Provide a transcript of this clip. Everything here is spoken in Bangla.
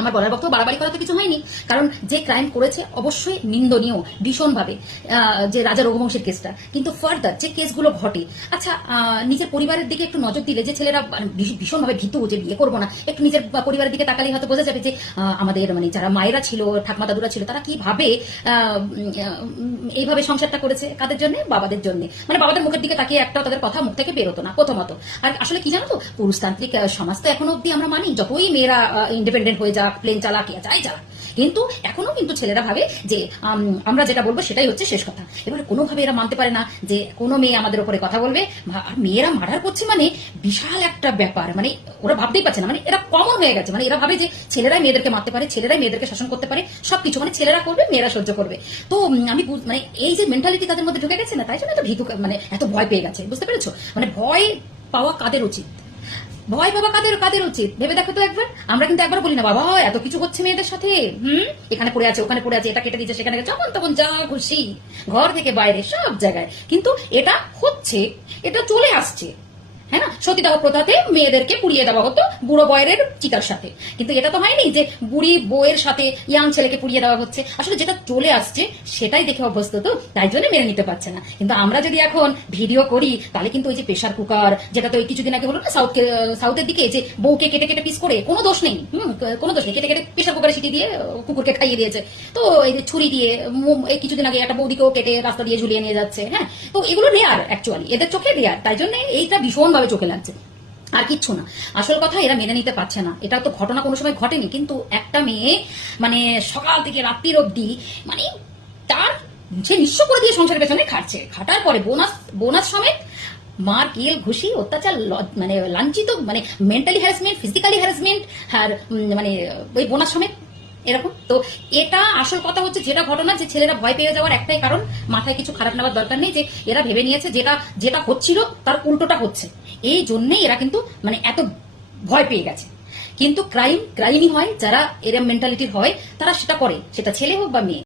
আমার বলার বক্তব্য বাড়াবাড়ি করা তো কিছু হয়নি, কারণ যে ক্রাইম করেছে অবশ্যই নিন্দনীয় ভীষণভাবে, যে রাজা রঘুবংশের কেসটা। কিন্তু ফার্দার যে কেসগুলো ঘটে, আচ্ছা নিজের পরিবারের দিকে একটু নজর দিলে, যে ছেলেরা ভীষণভাবে ভীতু যে বিয়ে করবো না, একটু নিজের পরিবারের দিকে তাকালে হয়তো বোঝা যাবে যে আমাদের মানে যারা মায়েরা ছিল, ঠাকমা দাদুরা ছিল, তারা কিভাবে এইভাবে সংসারটা করেছে। কাদের জন্য? বাবাদের জন্য। মানে বাবাদের মুখের দিকে তাকিয়ে একটাও তাদের কথা মুখ থেকে বেরোতো না প্রথমত। আর আসলে কি জানো তো, পুরুষতান্ত্রিক সমাজ তো এখনো অব্দি আমরা মানি, যতই মেয়েরা ইন্ডিপেন্ডেন্ট হয়ে যাক, প্লেন চালাক, যাই চালাক, কিন্তু এখনো কিন্তু ছেলেরা ভাবে যে আমরা যেটা বলবো সেটাই হচ্ছে শেষ কথা। এবারে কোনোভাবে এরা মানতে পারে না যে কোনো মেয়ে আমাদের উপরে কথা বলবে। আর মেয়েরা মার্ডার করছে মানে বিশাল একটা ব্যাপার, মানে ওরা ভাবতেই পারছে না, মানে এরা কমন হয়ে গেছে। মানে এরা ভাবে যে ছেলেরাই মেয়েদেরকে মারতে পারে, ছেলেরাই মেয়েদেরকে শাসন করতে পারে, সবকিছু মানে ছেলেরা করবে, মেয়েরা সহ্য করবে। তো আমি মানে এই যে মেন্টালিটি তাদের মধ্যে ঢুকে গেছে না, তাই জন্য এত ভীতু, মানে এত ভয় পেয়ে গেছে। বুঝতে পেরেছো? মানে ভয় পাওয়া কাদের উচিত? ভয় বাবা কাদের কাদের উচিত ভেবে দেখো তো একবার। আমরা কিন্তু একবার বলি না বাবা এত কিছু হচ্ছে মেয়েদের সাথে, এখানে পড়ে আছে, ওখানে পড়ে আছে, এটা কেটে দিচ্ছে, সেখানে যখন তখন যা খুশি, ঘর থেকে বাইরে সব জায়গায়। কিন্তু এটা হচ্ছে, এটা চলে আসছে, হ্যাঁ না? সতীদাহ প্রথাতে মেয়েদেরকে পুড়িয়ে দেওয়া হতো বুড়ো বয়ের চিতার সাথে, কিন্তু এটা তো হয়নি যে বুড়ি বউয়ের সাথে ইয়াং ছেলেকে পুড়িয়ে দেওয়া হচ্ছে। আসলে যেটা চলে আসছে সেটাই দেখে অভ্যস্ত, তো তাই জন্য মেনে নিতে পারছে না। কিন্তু আমরা যদি এখন ভিডিও করি, তাহলে কিন্তু ওই যে প্রেশার কুকার, যেটা তো কিছুদিন আগে হলো না সাউথের দিকে, যে বউকে কেটে কেটে পিস করে, কোনো দোষ নেই, কোনো দোষ নেই, কেটে কেটে প্রেশার কুকারে সিটি দিয়ে কুকুরকে খাইয়ে দিয়েছে। তো এই যে ছুরি দিয়ে এই কিছুদিন আগে একটা বৌদিকেও কেটে রাস্তা দিয়ে ঝুলিয়ে নিয়ে যাচ্ছে। হ্যাঁ, তো এগুলো রেয়ার, অ্যাকচুয়ালি এদের চোখে রেয়ার, তাই জন্য এইটা ভীষণ চোখে লাগছে, আর কিচ্ছু না। আসল কথা এরা মেনে নিতে পারছে না। এটা তো ঘটনা কোনো সময় ঘটেনি, কিন্তু একটা মেয়ে মানে সকাল থেকে রাত্রির অব্দি মানে তার সে নিঃস্ব করে দিয়ে সংসারের পেছনে খাটছে, খাটার পরে বোনাস সমেত মার কিল ঘুষি অত্যাচার, মানে লাঞ্ছিত, মানে মেন্টালি হ্যারাসমেন্ট, ফিজিক্যালি হ্যারাসমেন্ট, আর মানে ওই বোনাস সমেত এরকম। তো এটা আসল কথা হচ্ছে, যেটা ঘটনা, যে ছেলেরা ভয় পেয়ে যাওয়ার একটাই কারণ, মাথায় কিছু খারাপ নেওয়ার দরকার নেই, যে এরা ভেবে নিয়েছে যেটা যেটা হচ্ছিল তার উল্টোটা হচ্ছে, এই জন্যই এরা কিন্তু মানে এত ভয় পেয়ে গেছে। কিন্তু ক্রাইমই হয়, যারা এরম মেন্টালিটির হয় তারা সেটা করে, সেটা ছেলে হোক বা মেয়ে।